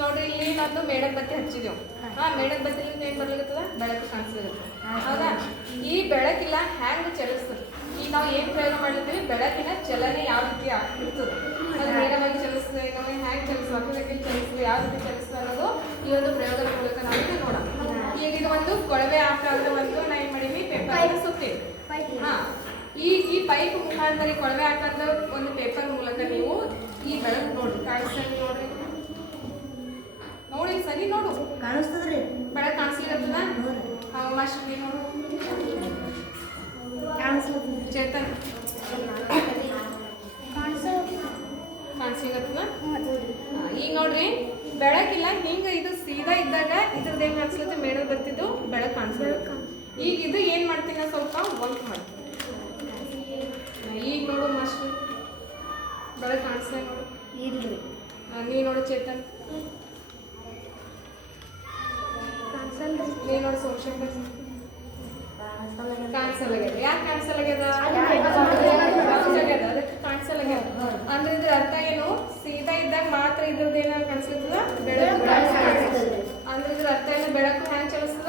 ನೋಡ್ರಿ ಇಲ್ಲಿ ನಾವು ಮೇಣದ ಬತ್ತಿ ಹಚ್ಚಿದೆವು. ಮೇಣದ ಬತ್ತಿಲಿಂದ ಏನ್ ಬರ್ಲಿಕ್ಕತ್ತದ? ಬೆಳಕು ಕಾಣಿಸ್ಲಿಕ್ಕೆ. ಹೌದಾ? ಈ ಬೆಳಕಿಲ್ಲ ಹ್ಯಾಂಗ್ ಚಲಿಸ್ತದೆ? ಈಗ ನಾವು ಏನ್ ಪ್ರಯೋಗ ಮಾಡ್ಲಿದ್ದೀವಿ? ಬೆಳಕಿನ ಚಲನೆ ಯಾವ ರೀತಿ ಇರ್ತದೆ, ಅದು ನೇರವಾಗಿ ಚಲಿಸ್ತದೆ, ನಾವು ಹ್ಯಾಂಗ್ ಚಲಿಸ್ತದೆ, ಚಲಿಸ್ತದೆ, ಯಾವ ರೀತಿ ಚಲಿಸ್ತದೆ ಅನ್ನೋದು ಈ ಒಂದು ಪ್ರಯೋಗದ ಮೂಲಕ ನಾವು ನೋಡೋಣ. ಈಗ ಇದು ಒಂದು ಕೊಳವೆ ಆಕಾರದ ಒಂದು ನಾ ಏನ್ ಮಾಡೀವಿ ಪೇಪರ್ ಸುತ್ತೀವಿ. ಈ ಪೈಪ್ ಮುಖಾಂತರ ಕೊಳವೆ ಆಕಾರದ ಒಂದು ಪೇಪರ್ ಮೂಲಕ ನೀವು ಈ ಬೆಳಕು ನೋಡ್ರಿ ಕಾಣಿಸ್ತದೆ. ನೋಡ್ರಿ ನೋಡಿ ಸರಿ ನೋಡು ಕಾಣಿಸ್ತದ್ರಿ ಬೆಳಕು ಕಾಣಿಸ್ಲಿಕ್ಕತ್ತದ? ಮಾಸ್ಟರ್ ನೋಡು ಚೇತನ್ ಕಾಣಿಸ್ಲಿಕ್ಕತ್ತದ? ಈಗ ನೋಡ್ರಿ ಬೆಳಕಿಲ್ಲ ಹಿಂಗ ಇದು ಸೀದಾ ಇದ್ದಾಗ ಇದ್ರದ್ದು ಏನ್ ಕಾಣಿಸ್ಲತ್ತೆ? ಮೇಡಲ್ ಬರ್ತಿದ್ದು ಬೆಳಕು ಕಾಣಿಸ್ಬೇಕು. ಈಗ ಇದು ಏನ್ ಮಾಡ್ತೀನಿ ಸ್ವಲ್ಪ ವರ್ಕ್ ಮಾಡ್ತೀನಿ. ಈಗ ನೋಡು ಮಾಸ್ಟರ್ ಬೆಳಕು ಕಾಣಿಸ್ತಾ ನೋಡು. ಇಲ್ರಿ ನೀ ನೋಡು ಚೇತನ್, ನೀ ನೋಡು ಸೋಮಶೇಖರ್ ಕಾಣಿಸಲಾಗ್ಯದ. ಯಾಕೆ ಕಾಣಿಸಲಾಗ್ಯದ? ಅದಕ್ಕೆ ಕಾಣಿಸಲಾಗ್ಯದ. ಅಂದ್ರೆ ಇದ್ರ ಅರ್ಥ ಏನು? ಸೀದಾ ಇದ್ದಾಗ ಮಾತ್ರ ಇದ್ರದ್ದು ಏನ ಕಾಣಿಸ್ಲಿರ್ತದ? ಬೆಳಕು. ಅಂದ್ರೆ ಇದ್ರ ಅರ್ಥ ಏನು? ಬೆಳಕು ಹ್ಯಾಂಗ್ ಚಲಿಸ್ತದ?